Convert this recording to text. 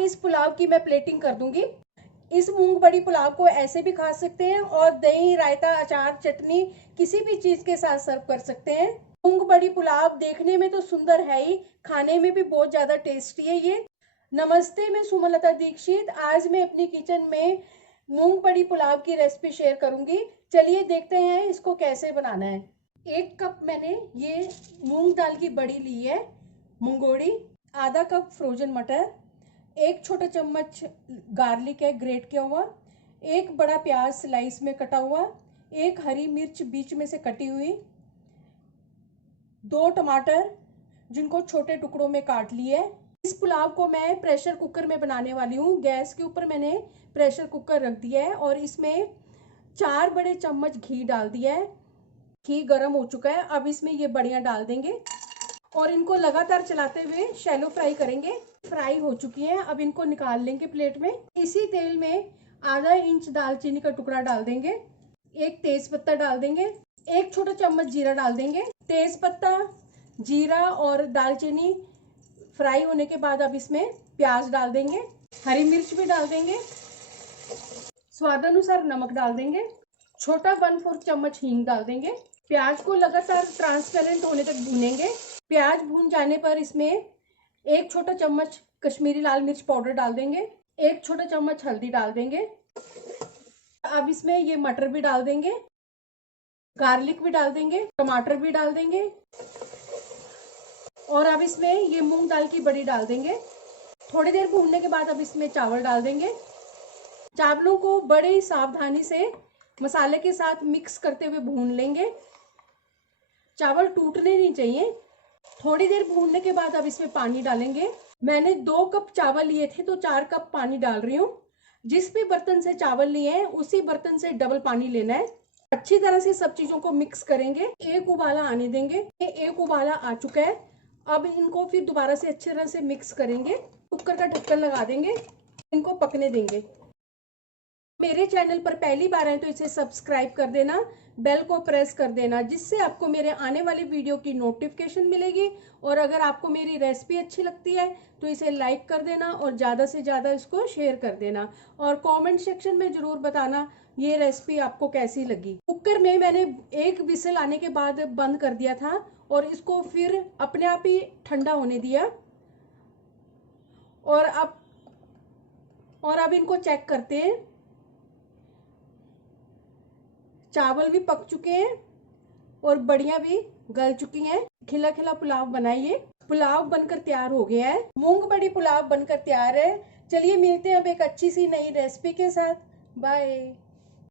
अब इस पुलाव की मैं प्लेटिंग कर दूंगी। इस मूंग बड़ी पुलाव को ऐसे भी खा सकते हैं और दही, रायता, अचार, चटनी किसी भी चीज के साथ सर्व कर सकते हैं। मूंग बड़ी पुलाव देखने में तो सुंदर है ही, खाने में भी बहुत ज्यादा टेस्टी है ये। नमस्ते, मैं सुमलता दीक्षित। आज मैं अपनी किचन में मूंग बड़ी पुलाव की रेसिपी शेयर करूंगी। चलिए देखते हैं इसको कैसे बनाना है। 1 कप मैंने ये मूंग दाल की बड़ी ली है, मूंगोड़ी। आधा कप फ्रोजन मटर, 1 छोटा चम्मच गार्लिक है ग्रेट किया हुआ, 1 बड़ा प्याज स्लाइस में कटा हुआ, 1 हरी मिर्च बीच में से कटी हुई, 2 टमाटर जिनको छोटे टुकड़ों में काट लिए। इस पुलाव को मैं प्रेशर कुकर में बनाने वाली हूँ। गैस के ऊपर मैंने प्रेशर कुकर रख दिया है और इसमें 4 बड़े चम्मच घी डाल दिया है। घी गर्म हो चुका है। अब इसमें ये बड़ियां डाल देंगे और इनको लगातार चलाते हुए शैलो फ्राई करेंगे। फ्राई हो चुकी है, अब इनको निकाल लेंगे प्लेट में। इसी तेल में आधा इंच दालचीनी का टुकड़ा डाल देंगे, 1 तेज पत्ता डाल देंगे, 1 छोटा चम्मच जीरा डाल देंगे। तेज पत्ता, जीरा और दालचीनी फ्राई होने के बाद अब इसमें प्याज डाल देंगे, हरी मिर्च भी डाल देंगे, स्वादानुसार नमक डाल देंगे, छोटा 1/4 चम्मच हींग डाल देंगे। प्याज को लगातार ट्रांसपेरेंट होने तक भूनेंगे। प्याज भून जाने पर इसमें 1 छोटा चम्मच कश्मीरी लाल मिर्च पाउडर डाल देंगे, 1 छोटा चम्मच हल्दी डाल देंगे। अब इसमें ये मटर भी डाल देंगे, गार्लिक भी डाल देंगे, टमाटर भी डाल देंगे और अब इसमें ये मूंग दाल की बड़ी डाल देंगे। थोड़ी देर भूनने के बाद अब इसमें चावल डाल देंगे। चावलों को बड़े सावधानी से मसाले के साथ मिक्स करते हुए भून लेंगे। चावल टूटने नहीं चाहिए। थोड़ी देर भूनने के बाद अब इसमें पानी डालेंगे। मैंने 2 कप चावल लिए थे तो 4 कप पानी डाल रही हूँ। जिस भी बर्तन से चावल लिए हैं उसी बर्तन से डबल पानी लेना है। अच्छी तरह से सब चीजों को मिक्स करेंगे। 1 उबाला आने देंगे। 1 उबाला आ चुका है। अब इनको फिर दोबारा से अच्छी तरह से मिक्स करेंगे। कुकर का ढक्कन लगा देंगे, इनको पकने देंगे। मेरे चैनल पर पहली बार आए तो इसे सब्सक्राइब कर देना, बेल को प्रेस कर देना, जिससे आपको मेरे आने वाली वीडियो की नोटिफिकेशन मिलेगी। और अगर आपको मेरी रेसिपी अच्छी लगती है तो इसे लाइक कर देना और ज़्यादा से ज़्यादा इसको शेयर कर देना और कमेंट सेक्शन में ज़रूर बताना ये रेसिपी आपको कैसी लगी। कुकर में मैंने 1 विसल आने के बाद बंद कर दिया था और इसको फिर अपने आप ही ठंडा होने दिया। और अब इनको चेक करते हैं। चावल भी पक चुके हैं और बड़ियां भी गल चुकी हैं। खिला खिला पुलाव बनाइए। पुलाव बनकर तैयार हो गया है। मूंग बड़ी पुलाव बनकर तैयार है। चलिए मिलते हैं अब एक अच्छी सी नई रेसिपी के साथ। बाय।